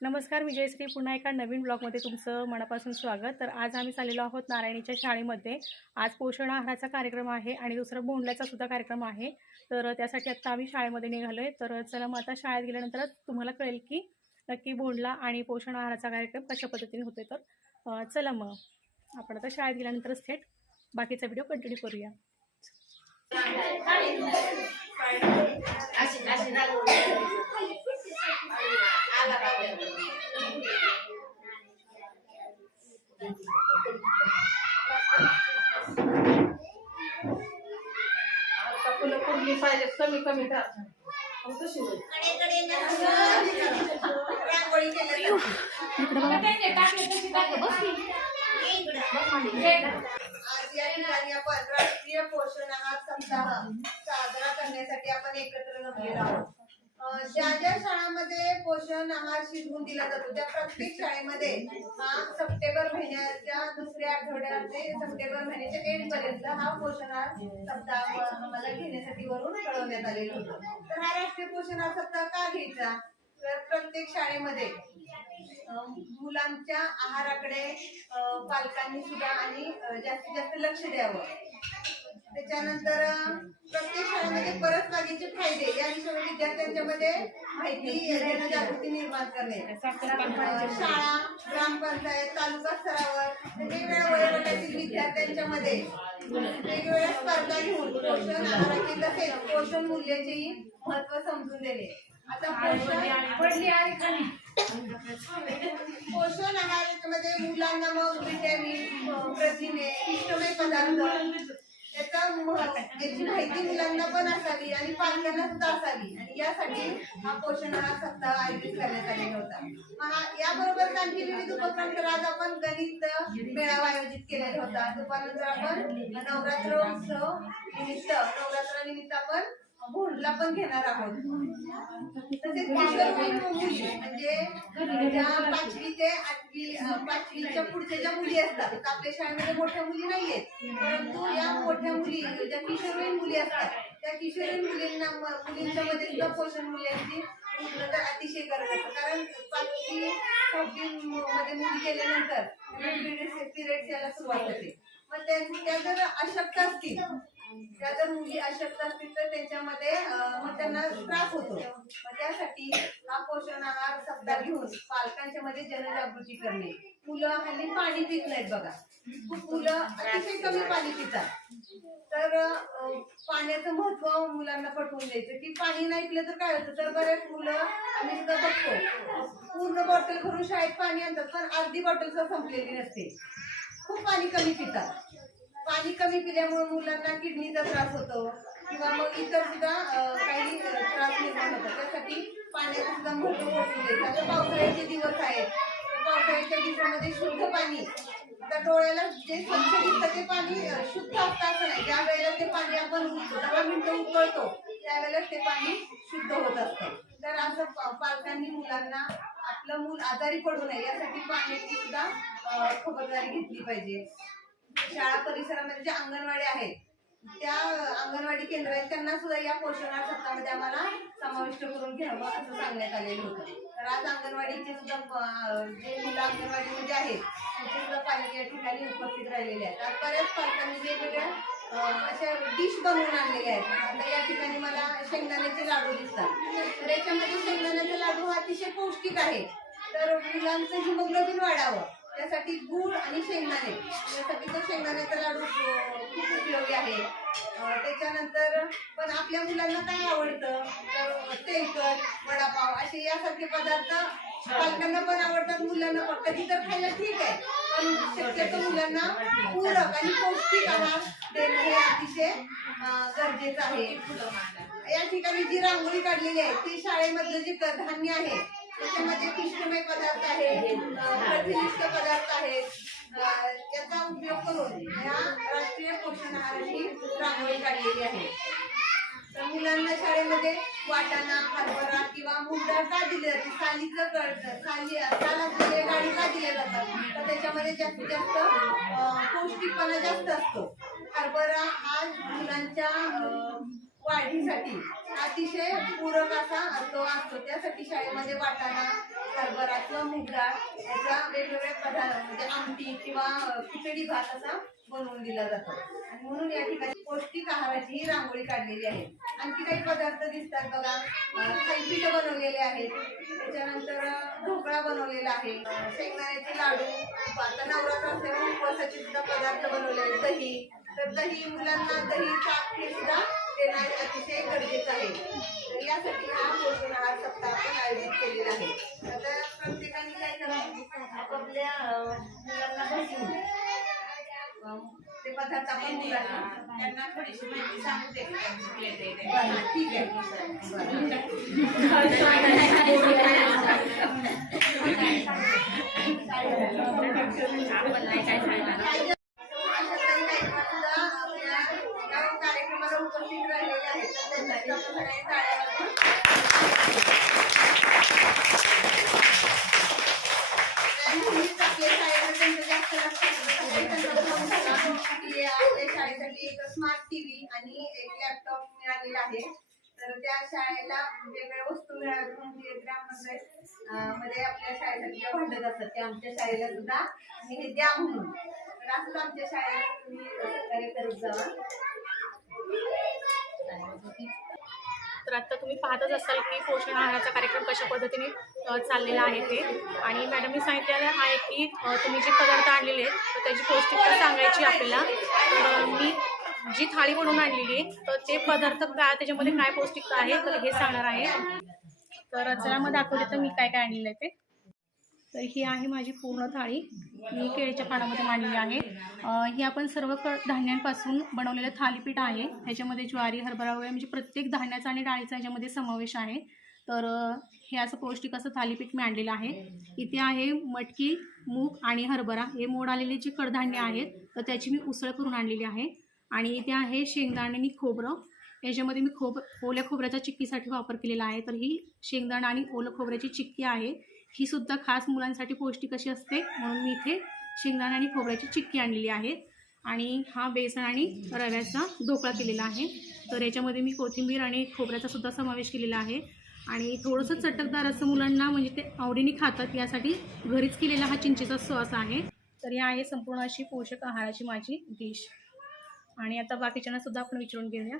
नमस्कार, मी जयश्री. पुन्हा एका नवीन ब्लॉगमध्ये तुमचं मनापासून स्वागत. तर आज आम्ही चाललेलो आहोत नारायणीच्या शाळेमध्ये. आज पोषण आहाराचा कार्यक्रम आहे आणि दुसरा बोंडल्याचा सुद्धा कार्यक्रम आहे. तर त्यासाठी आत्ता आम्ही शाळेमध्ये निघालो आहे. तर चला मग आता शाळेत गेल्यानंतरच तुम्हाला कळेल की नक्की बोंडला आणि पोषण आहाराचा कार्यक्रम कशा पद्धतीने होतोय. तर चला मग आपण आता शाळेत गेल्यानंतरच थेट बाकीचा व्हिडिओ कंटिन्यू करूया. कमी कमी रांगोळी केल्या आज या ठिकाणी आपण राष्ट्रीय पोषण आहार सप्ताह साजरा करण्यासाठी आपण एकत्र जमलेलो आहोत. ज्या ज्या शाळांमध्ये पोषण आहार शिकवून दिला जातो त्या प्रत्येक शाळेमध्ये हा सप्टेंबर महिन्याच्या दुसऱ्या आठवड्यात ते सप्टेंबर महिन्याच्या एंड पर्यंत हा पोषण आहार सप्ताह आम्हाला घेण्यासाठी वरून कळवण्यात आलेलं होतं. तर हा राष्ट्रीय पोषण आहार सप्ताह का घ्यायचा, तर प्रत्येक शाळेमध्ये मुलांच्या आहाराकडे पालकांनी सुद्धा आणि जास्तीत जास्त लक्ष द्यावं. त्याच्यानंतर प्रत्येक शाळेमध्ये परसबागेचे फायदे या विषयावर विद्यार्थ्यांच्या मध्ये माहिती जनजागृती निर्माण करणे. शाळा, ग्रामपंचायत, तालुका स्तरावर वेगवेगळ्या वयोगटातील विद्यार्थ्यांच्या मध्ये वेगवेगळ्या स्पर्धा घेऊन पोषण आहाराचे तसेच पोषण मूल्याचेही महत्व समजून देणे. आता पोषण आहारामध्ये मुलांना मग विटॅमिन, प्रथिने, पिष्टमय पदार्थ याची माहिती मुलांना पण असावी आणि पालकांना सुद्धा असावी आणि यासाठी हा पोषण आहार सप्ताह आयोजित करण्यात आलेला होता. याबरोबर आणखी विविध उपक्रम, तर आज आपण गणित मेळावा आयोजित केलेला होता. दुपारनंतर आपण नवरात्र उत्सव निमित्त नवरात्रानिमित्त आपण बोंडला पण घेणार आहोत. तसेच किशोरवयीन मुली म्हणजे ज्या 5वी ते 8वी 5वीच्या पुढच्या ज्या मुली असतात, तर आपल्या शाळेमध्ये मोठ्या मुली नाहीयेत, परंतु या मोठ्या मुली ज्या किशोरवयीन मुली असतात त्या किशोरवयीन मुलींच्या मध्ये सुद्धा पोषण मूल्यांची तर अतिशय गरज असते. कारण 5वी 6वी मध्ये मुली गेल्यानंतर पिरियड्स यायला सुरुवात होते. मग त्या जर अशक्त असतील, त्या जर मुली अशक्त असतील तर त्याच्यामध्ये मग त्यांना त्रास होतो. मग त्यासाठी हा पोषण आहार सप्ताह घेऊन पालकांच्या मध्ये जनजागृती करणे. मुलं हल्ली पाणी पित नाहीत बघा, खूप मुलं अतिशय कमी पाणी पितात. तर पाण्याचं महत्व मुलांना पटवून द्यायचं की पाणी नाही पिलं तर काय होतं. तर बरेच मुलं आम्ही सुद्धा बघतो पूर्ण बॉटल भरून शाळेत पाणी आणतात पण अर्धी बॉटल सुद्धा संपलेली नसते. खूप पाणी कमी पितात. पाणी कमी पिल्यामुळे मुलांना किडनीचा त्रास होतो किंवा मग इतर सुद्धा काही त्रास निर्माण होतात. त्यासाठी पाण्याचं सुद्धा महत्व पटवून द्यायचं. आता पावसाळ्याचे दिवस आहेत, पावसाळ्याच्या दिवसामध्ये शुद्ध पाणी, आता डोळ्याला जे स्वच्छ दिसतं ते पाणी शुद्ध असतं असं नाही. ज्या वेळेला ते पाणी आपण 10 मिनिटं उकळतो त्यावेळेला ते पाणी शुद्ध होत असतं. तर असं पालकांनी मुलांना आपलं मूल आजारी पडू नये यासाठी पाण्याची सुद्धा खबरदारी घेतली पाहिजे. शाळा परिसरामध्ये ज्या अंगणवाडी आहेत त्या अंगणवाडी केंद्र आहेत त्यांना सुद्धा या पोषण आहार सप्ताहामध्ये आम्हाला समाविष्ट करून घ्यावं असं सांगण्यात आलेलं होतं. तर आज अंगणवाडीचे सुद्धा जे मुलं अंगणवाडीमध्ये आहेत त्यांचे सुद्धा पालक या ठिकाणी उपस्थित राहिलेले आहेत. आज बऱ्याच पालकांनी वेगवेगळ्या अशा डिश बनवून आणलेल्या आहेत. आता या ठिकाणी मला शेंगदाण्याचे लाडू दिसतात. तर याच्यामध्ये शेंगदाण्याचा लाडू हा अतिशय पौष्टिक आहे. तर मुलांचं हिमोग्लोबिन वाढावं त्यासाठी गूळ आणि शेंगदाणे यासाठी तो शेंगदाण्याचा लाडू खूप उपयोगी आहे. त्याच्यानंतर पण आपल्या मुलांना काय आवडतं, तर तेलकट, वडापाव असे यासारखे पदार्थ पालकांना पण आवडतात, मुलांना पण कधी तर खायला ठीक आहे, पण शक्यतो मुलांना पूरक आणि पौष्टिक आहार देणं हे अतिशय गरजेचं आहे. या ठिकाणी जी रांगोळी काढलेली आहे ती शाळेमधलं जे धान्य आहे त्याच्यामध्ये पिष्टमय पदार्थ आहेत, प्रथिनयुक्त पदार्थ आहेत, याचा उपयोग करून या राष्ट्रीय पोषण आहाराची रांगोळी काढलेली आहे. तर मुलांना शाळेमध्ये वाटाणा, हरभरा किंवा मूग डाळ का दिली जाते, साल असलेले डाळी का दिल्या जातात, तर त्याच्यामध्ये जास्तीत जास्त पौष्टिकपणा जास्त असतो. हरभरा हा मुलांच्या वाढीसाठी अतिशय पूरक असा तो असतो. त्यासाठी शाळेमध्ये वाटाणा हरभरा किंवा मूग डाळ याचा वेगवेगळे पदार्थ म्हणजे आमटी किंवा खिचडी भात असा बनवून दिला जातो. आणि म्हणून या ठिकाणी पौष्टिक आहाराची ही रांगोळी काढलेली आहे. आणखी काही पदार्थ दिसतात बघा, थालीपीठ बनवलेले आहेत, त्याच्यानंतर ढोकळा बनवलेला आहे, शेंगदाण्याचे लाडू, आता नवरात्र असल्यामुळे उपवासाचे सुद्धा पदार्थ बनवले आहेत, दही. तर दही मुलांना दही ताक हे सुद्धा देणं अतिशय गरजेचं आहे. तर यासाठी हा पोषण आहार सप्ताह आपण आयोजित केलेला आहे. आता प्रत्येकाने काय करावं, आपापल्या मुलांना बसवून ते पदार्थ आपण मुलांना त्यांना थोडीशी माहिती सांगू दे. ठीक आहे. कार्यक्रमाला उपस्थित राहिलेले आहेत तर त्यांच्यासाठी आपण सगळ्यांनी टाळ्या वाजवून आपल्या शाळेवर त्यांचं जास्त लक्ष की आपल्या शाळेसाठी एक स्मार्ट टीव्ही आणि एक लॅपटॉप मिळालेला आहे. तर त्या शाळेला वेगवेगळ्या वस्तू मिळाव्यात म्हणून ते ग्रामपंचायत मध्ये आपल्या शाळेसाठी ज्या भांडत असतात ते आमच्या शाळेला सुद्धा हे द्या म्हणून. तर असंच आमच्या शाळेला तुम्ही सहकार्य करत जावा. तर आता तुम्ही पाहतच असाल की पोषण आहाराचा कार्यक्रम कशा पद्धतीने चाललेला आहे ते. आणि मॅडमनी सांगितलेलं आहे की तुम्ही जे पदार्थ आणलेले आहेत तर त्याची पौष्टिकता सांगायची आपल्याला. तर मी जी थाळी बनवून आणलेली आहे तर ते पदार्थ काय त्याच्यामध्ये काय पौष्टिकता आहे तर हे सांगणार आहे. तर चला मग दाखवते तर मी काय काय आणलेलं आहे ते. तर ही आहे माझी पूर्ण थाळी, मी केळीच्या पानामध्ये मांडलेली आहे. ही आपण सर्व धान्यांपासून बनवलेलं थालीपीठ आहे. ह्याच्यामध्ये ज्वारी, हरभरा वगैरे म्हणजे प्रत्येक धान्याचा आणि डाळीचा ह्याच्यामध्ये समावेश आहे. तर हे असं पौष्टिक असं थालीपीठ मी आणलेलं आहे. इथे आहे मटकी, मूग आणि हरभरा हे मोड आलेले जे कडधान्य आहेत तर त्याची मी उसळ करून आणलेली आहे. आणि इथे आहे शेंगदाणे आणि खोबरं, याच्यामध्ये मी ओल्या खोबऱ्याच्या चिक्कीसाठी वापर केलेला आहे. तर ही शेंगदाणा आणि ओलं खोबऱ्याची चिक्की आहे, ही सुद्धा खास मुलांसाठी पौष्टिक अशी असते म्हणून मी इथे शेंगदाणा आणि खोबऱ्याची चिक्की आणलेली आहे. आणि हा बेसन आणि रव्याचा ढोकळा केलेला आहे. तर याच्यामध्ये मी कोथिंबीर आणि खोबऱ्याचा सुद्धा समावेश केलेला आहे. आणि थोडंसं चटकदार असं मुलांना म्हणजे ते आवडीने खातात यासाठी घरीच केलेला हा चिंचेचा सॉस आहे. तर ही आहे संपूर्ण अशी पोषक आहाराची माझी डिश. आणि आता बाकीच्यांना सुद्धा आपण विचारून घेऊया.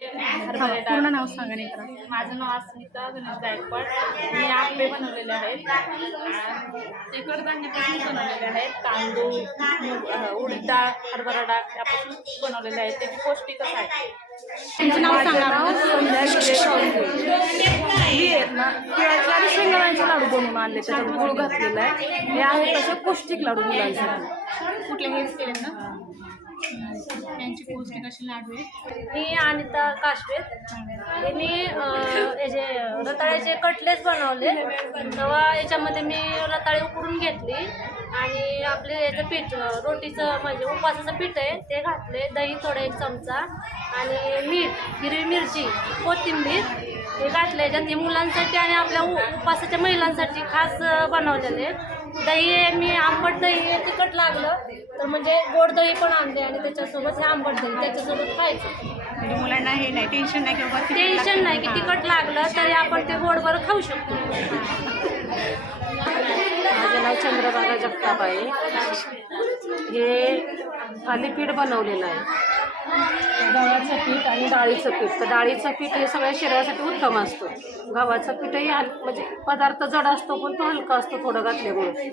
पूर्ण नाव सांगा नाही तर. माझं नाव अस्मिता गणेश गायकवाड. मी आप्पे बनवलेले आहेत, ते कडधान्यापासून बनवलेले आहेत. तांदूळ, उडीद डाळ, हरभरा डाळ यापासून बनवलेले आहेत. ते पौष्टिकच आहे. तुमचं नाव सांगा. केळ्याचे आणि शेंगदाण्याचे लाडू बनवून आणले, त्याच्यात गुळ घातलेला आहे. हे आहे तसे पौष्टिक लाडू मुलांसाठी. कुठले हेच केले ना यांची पौष्टिक अशी लाडू आहे. मी अनिता काशवे. मी याचे रताळ्याचे कटलेट बनवले. तेव्हा याच्यामध्ये मी रताळे उकडून घेतली आणि आपले याचं पीठ रोटीचं म्हणजे उपवासाचं पीठ आहे ते घातले, दही थोडं 1 चमचा आणि मीठ, हिरवी मिरची, कोथिंबीर हे घातले. याच्यात हे मुलांसाठी आणि आपल्या उपवासाच्या महिलांसाठी खास बनवलेले. दही मी आंबट दही तिखट लागलं तर म्हणजे गोड दही पण आणले आणि त्याच्यासोबत हे आंबट दही त्याच्यासोबत खायचं. म्हणजे मुलांना हे नाही टेन्शन नाही किंवा टेन्शन नाही की तिखट लागलं तरी आपण ते गोडभर खाऊ शकतो. माझं नाव चंद्रभागा जगताप आहे. हे थालीपीठ बनवलेलं आहे, गव्हाचं पीठ आणि डाळीचं पीठ. तर डाळीचं पीठ हे सगळ्या शरीरासाठी उत्तम असतं. गव्हाचं पीठही म्हणजे पदार्थ जड असतो पण तो हलका असतो थोडं घातल्यामुळे.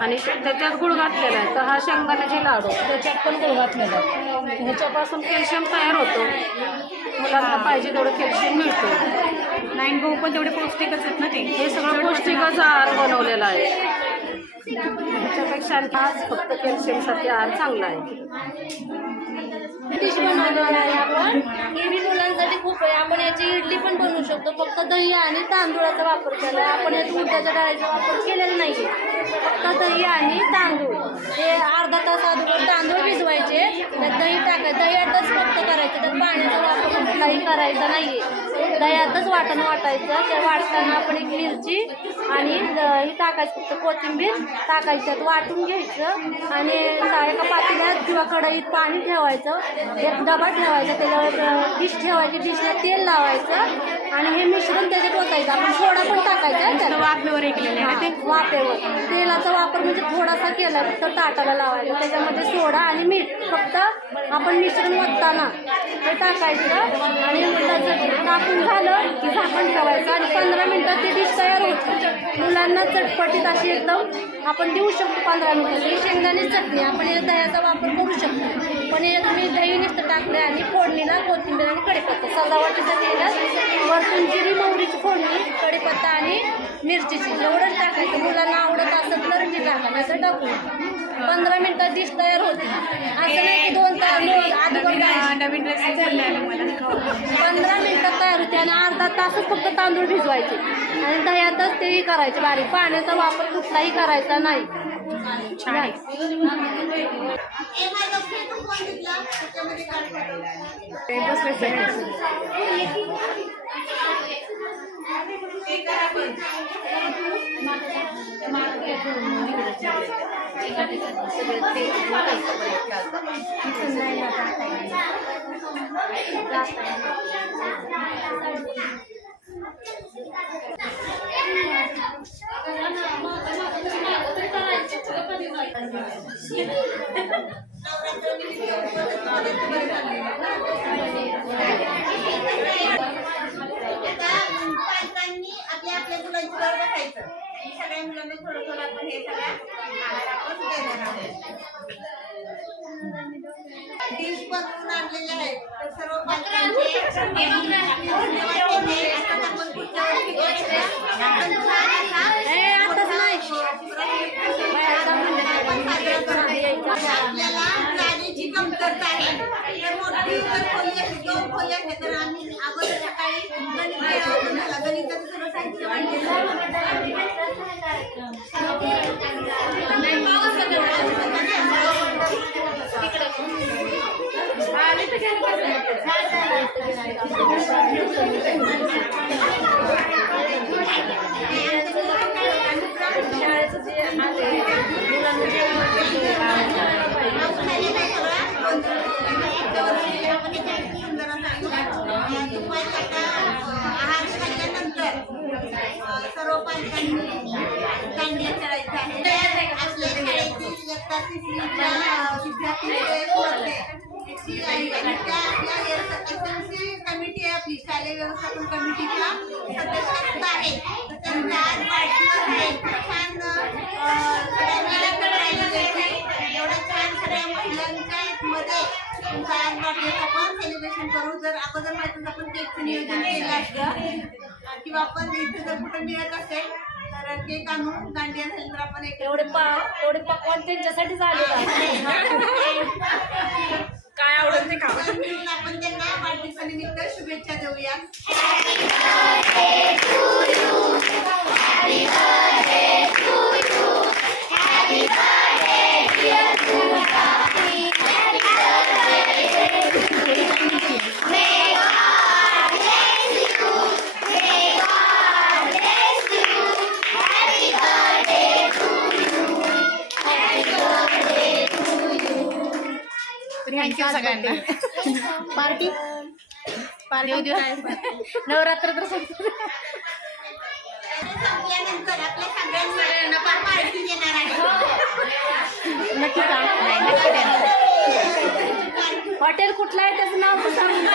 आणि त्याच्यात गुळ घातलेला आहे. तर हा शेंगदाण्याचे लाडू, त्याच्यात पण गुळ घातलेला आहे. ह्याच्यापासून कॅल्शियम तयार होतो, मुलांना पाहिजे तेवढं कॅल्शियम मिळतं. नाईन गहू पण तेवढे पौष्टिकच आहेत ना ते. हे सगळं पौष्टिकच आहार बनवलेला आहे. ह्याच्यापेक्षा आज फक्त कॅल्शियमसाठी आहार चांगला आहे. डिश बनवलेली आहे आपण. हे बी मुलांसाठी खूप आहे. आपण याची इडली पण बनवू शकतो. फक्त दही आणि तांदूळाचा वापर केला आहे. आपण यात उडदाच्या डाळीचा वापर केलेला नाही. फक्त दही आणि तांदूळ हे अर्धा तास अगोदर तांदूळ भिजवायचे, त्यात दही टाकायचं, दह्यातच फक्त करायचं, त्यात पाण्याचा वापर कुठलाही करायचा नाही आहे. दह्यातच वाटण वाटायचं. त्या वाटताना आपण एक मिरची आणि हे टाकायचं, फक्त कोथिंबीर टाकायची, त्यात वाटून घ्यायचं आणि एका पातेल्यात किंवा कढईत पाणी ठेवायचं, एक डबा ठेवायचा, त्याच्यावर डिश ठेवायची, डिशला तेल लावायचं आणि हे मिश्रण त्याच्यात ओतायचं. आपण सोडा पण टाकायचा आहे त्यात. वाफेवर ऐकलेले आहे ते. वाफेवर तेलाचा वापर म्हणजे थोडासा केला, फक्त ताटाला लावायचा, त्याच्यामध्ये सोडा आणि मीठ, फक्त आपण मिश्रण ओतताना ते टाकायचं आणि त्याचं टाकून झालं की झाकण ठेवायचं आणि 15 मिनिटात ती डिश तयार होते. मुलांना चटपटीत अशी एकदम आपण देऊ शकतो 15 मिनिटात. ही शेंगदाणे चटणी आपण या दह्याचा वापर करू शकतो, पण याच्यात मी दही नुसतं टाकले आणि फोडणीला कोथिंबीर आणि कढीपत्ता, सजावटीसाठी याच्यात वरतून जिरी मोहरीची फोडणी, कढीपत्ता आणि मिरचीची एवढंच टाकायचं. मुलांना आवडत असेल तर मी टाका, असं टाकून 15 मिनिटात डिश तयार होते. असं नाही की 2 तास नवीन रेसिपी मिळाली मला. 15 मिनिटात तयार होते आणि अर्धा तासच फक्त तांदूळ भिजवायचे आणि दह्यातच तेही करायचे बारीक. पाण्याचा वापर कुठलाही करायचा नाही. छान आहे. ते बसले सगळे. पालकांनी आपल्या मुलांची बरोबर खायचं. सगळ्या मुलांना थोडं थोडं आपण हे सगळ्या आपण देणार आहोत. डिश बनवून आणलेले आहेत, तर सर्व पालकांचे आपण पुढच्या आपल्याला जागेची कमतरता आहे. तर मोठी जर खोली असेल, 2 खोली असेल, तर आम्ही अगोदर सकाळी गणिताचं सर्व साहित्य आहार खाल्ल्यानंतर सर्व पालकांनी दांडिया खेळायचं आहे. आपल्या शाळेतील इयत्ता 3रीच्या विद्यार्थी आणि त्या आपल्या एसएमसी कमिटी आहे, आपली शालेय व्यवस्थापन कमिटीच्या सदस्य आहेत. तर त्यांचा आज वाढदिवस आहे. छान एवढ्या छान सगळ्या महिलांच्या मध्ये तुमचा आज वाढदिवस आपण सेलिब्रेशन करू. जर अगोदर माहिती आपण केकचं नियोजन केलं असतं किंवा आपण इथे जर कुठं मिळत असेल तर केक आणून दांडिया झाली तर आपण एवढे पकवान त्यांच्यासाठी झालेलं आहे. काय आवडेल ते खा. मिळून आपण त्यांना वाढदिवसानिमित्त शुभेच्छा देऊया. थँक्यू सगळ्यांना. पार्टी नवरात्र तर संपल्यानंतर आपल्या सगळ्यांना पार्टी देणार आहे. नक्की का? हॉटेल कुठलं आहे त्याचं नाव तर सांगून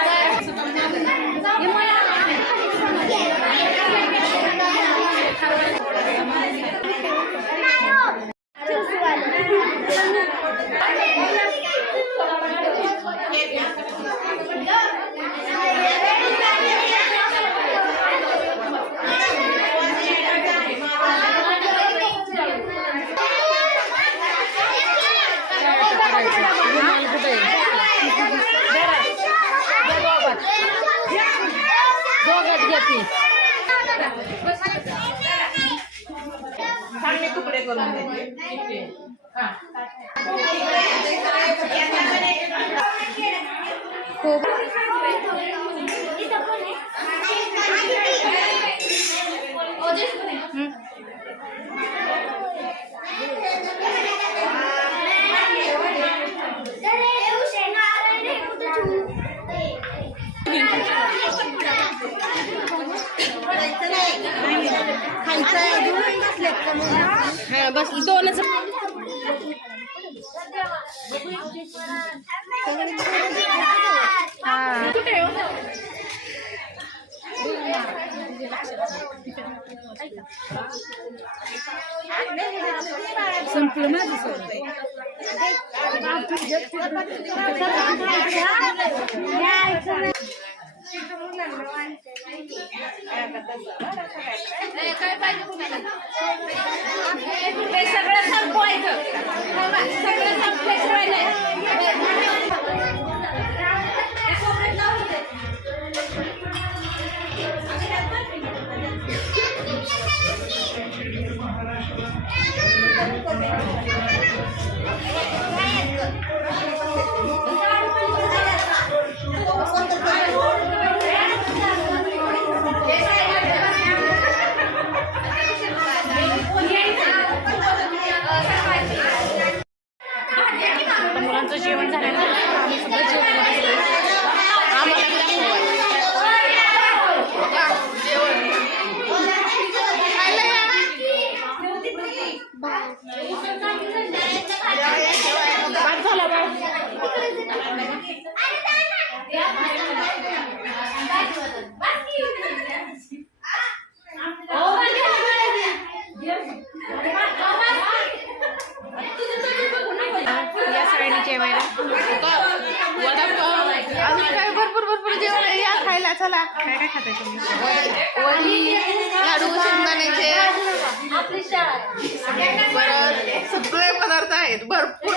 चांगले तुकडे करून देते. बस दोनच संपलं काय पाहिजे तुम्हाला ते सगळं संपवायचं सगळं संपल्याशिवाय मुलांचं जेवण झाल्यानंतर आम्ही सुद्धा जेवण या सगळ्यांनी जेवायला भरपूर जेवण या खायला चला काय काय खाताय तुम्ही? वडी लाडू शेंगदाण्याचे आपली शाळा परत सगळे पदार्थ आहेत भरपूर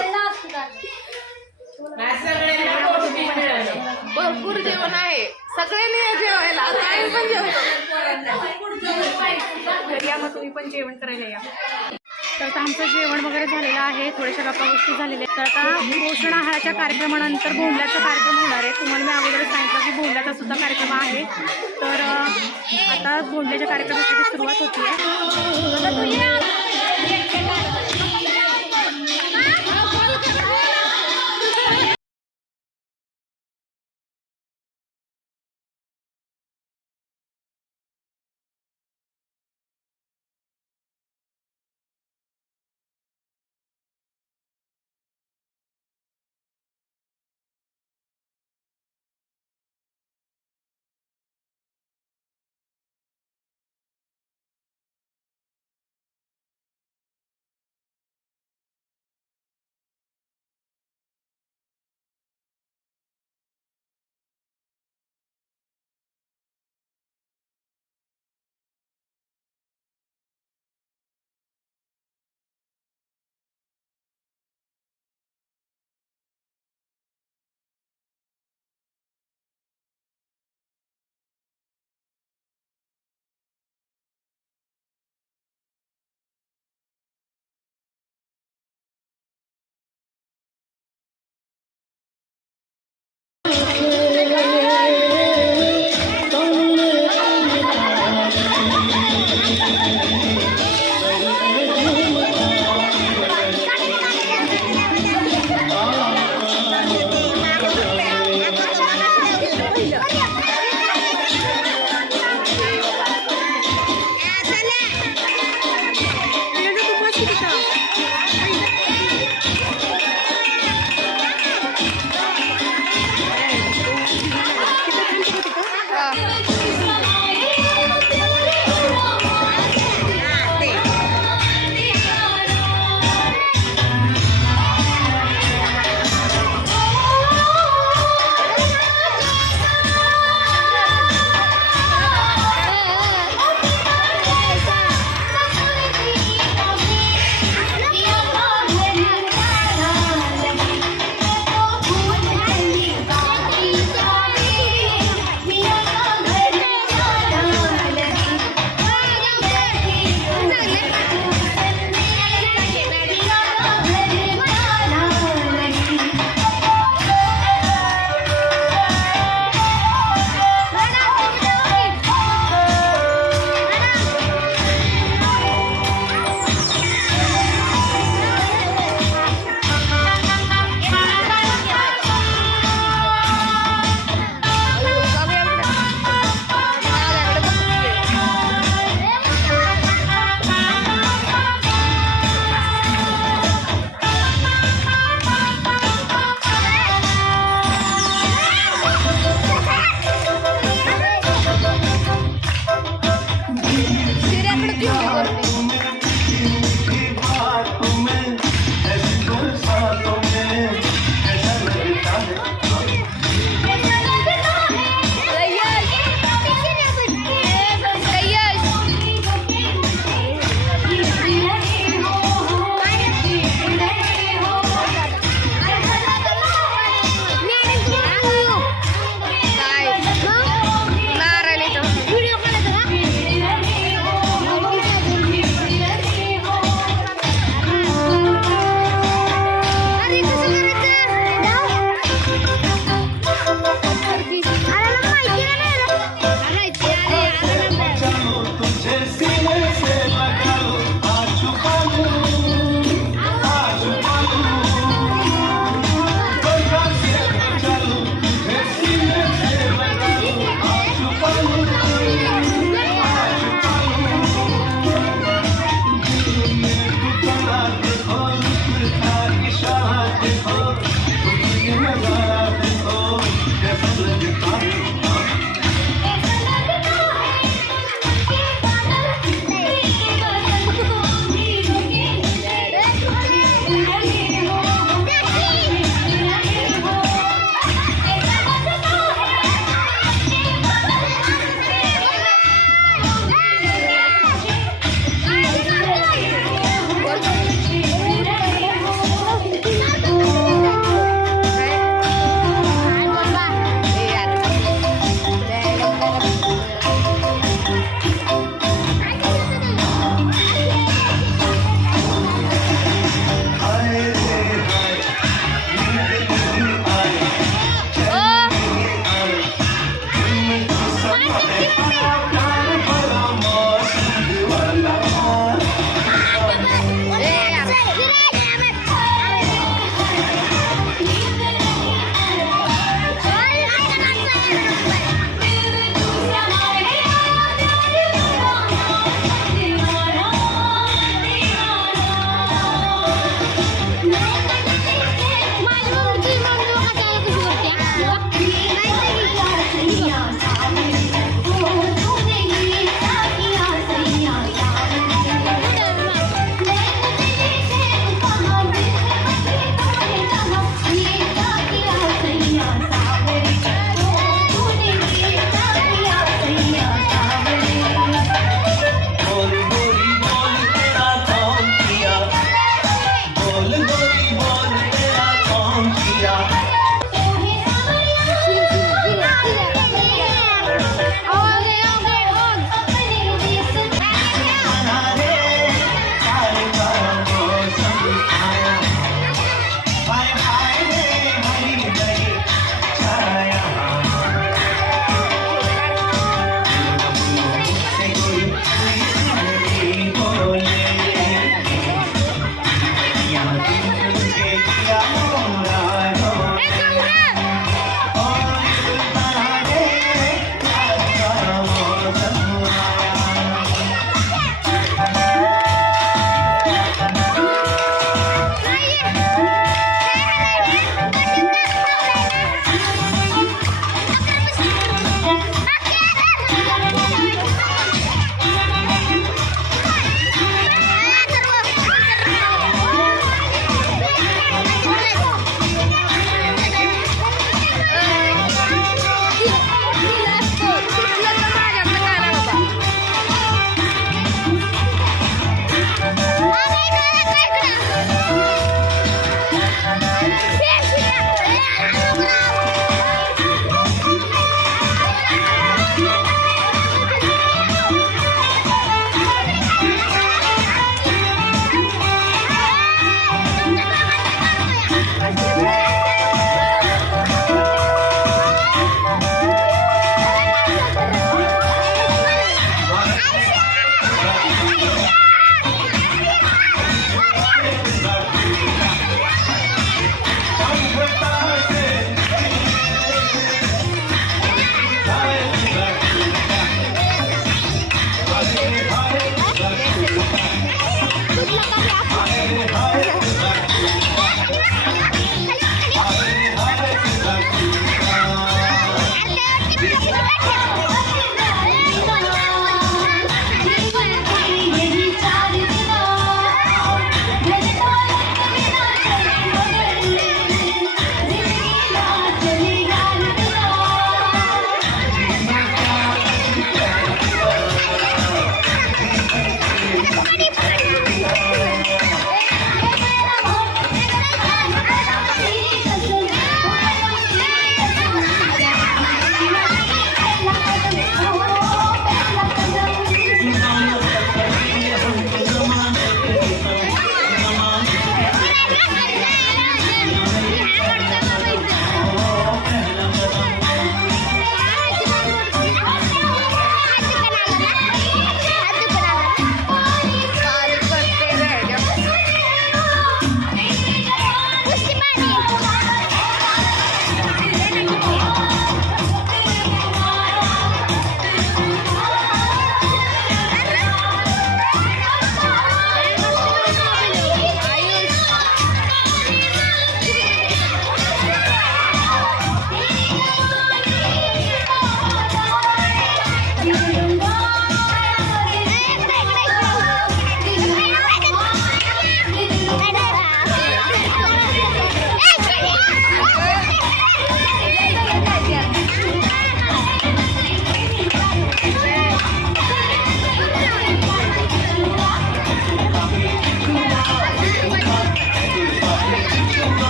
जेवण आहे सगळ्यांनी या जेवायला आम्ही पण जेवतो तर या मग तुम्ही पण जेवण करायला या. तर आता आमचं जेवण वगैरे झालेलं आहे, थोड्याशा गप्पा गोष्टी झालेल्या आहेत. तर आता पोषण आहाराच्या कार्यक्रमानंतर भोंडल्याचा कार्यक्रम होणार आहे. तुम्हाला मी अगोदर सांगितलं की भोंडल्याचा सुद्धा कार्यक्रम आहे. तर आता भोंडल्याच्या कार्यक्रमाची सुरुवात होती आहे.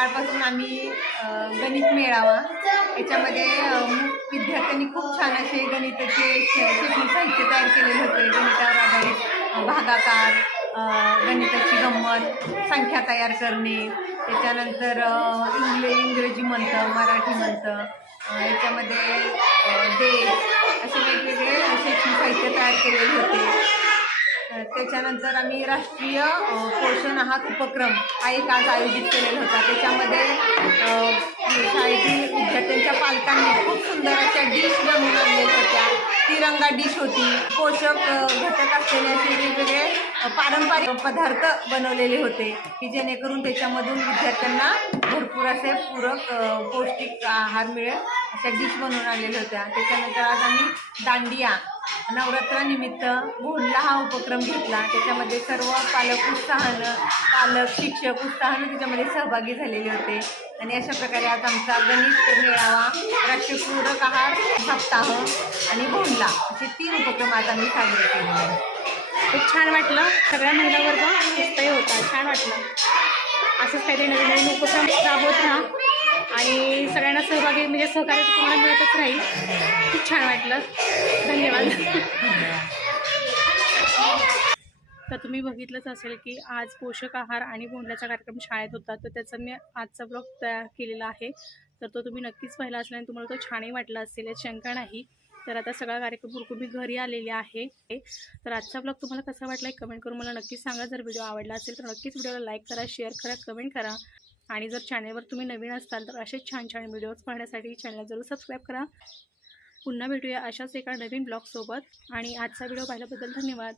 सकाळपासून आम्ही गणित मेळावा याच्यामध्ये विद्यार्थ्यांनी खूप छान असे गणिताचे शैक्षणिक साहित्य तयार केलेले होते. गणितावर आधारित भागाकार, गणिताची गंमत, संख्या तयार करणे, त्याच्यानंतर इंग्रजी मंत्र, मराठी मंत्र, याच्यामध्ये देश असे वेगवेगळे शैक्षणिक साहित्य तयार केलेले होते. त्याच्यानंतर आम्ही राष्ट्रीय पोषण आहार उपक्रम हा एक आज आयोजित केलेला होता. त्याच्यामध्ये शाळेतील विद्यार्थ्यांच्या पालकांनी खूप सुंदर अशा डिश बनवून आणलेल्या होत्या. तिरंगा डिश होती. पोषक घटक असलेले असे वेगवेगळे पारंपरिक पदार्थ बनवलेले होते की जेणेकरून त्याच्यामधून विद्यार्थ्यांना भरपूर असे पूरक पौष्टिक आहार मिळेल अशा डिश बनवून आणलेल्या होत्या. त्याच्यानंतर आज आम्ही दांडिया नवरात्रानिमित्त भोंडला हा उपक्रम घेतला. त्याच्यामध्ये सर्व पालक शिक्षक उत्साहानं त्याच्यामध्ये सहभागी झालेले होते. आणि अशा प्रकारे आज आमचा गणित मेळावा, राष्ट्रीय पूरक आहार सप्ताह आणि भोंडला असे 3 उपक्रम आज आम्ही साजरे केलेले आहेत. खूप छान वाटलं. सगळ्या महिला वर्ग उत्साही होता. छान वाटलं. असंच काहीतरी नवीन नवीन उपक्रम राबवत राहा आणि सगळ्यांना सहभागी म्हणजे सहकार्य तुम्हाला मिळतच राहील. खूप छान वाटलं. धन्यवाद. तर तुम्ही बघितलंच असेल की आज पोषक आहार आणि भोंडल्याचा कार्यक्रम शाळेत होता. तर त्याचा मी आजचा ब्लॉग तयार केलेला आहे. तर तो तुम्ही नक्कीच पाहिला असल्याने तुम्हाला तो छानही वाटला असेल यात शंका नाही. तर आता सगळा कार्यक्रम उरकून मी घरी आलेले आहे. तर आजचा ब्लॉग तुम्हाला कसा वाटला कमेंट करून मला नक्कीच सांगा. जर व्हिडिओ आवडला असेल तर नक्कीच व्हिडिओला लाईक करा, शेअर करा, कमेंट करा. आणि जर चॅनलवर तुम्ही नवीन असाल तर असेच छान छान व्हिडिओज पाहण्यासाठी चॅनल जरूर सबस्क्राईब करा. पुन्हा भेटूया अशाच एका नवीन ब्लॉगसोबत. आणि आजचा व्हिडिओ पाहिल्याबद्दल धन्यवाद.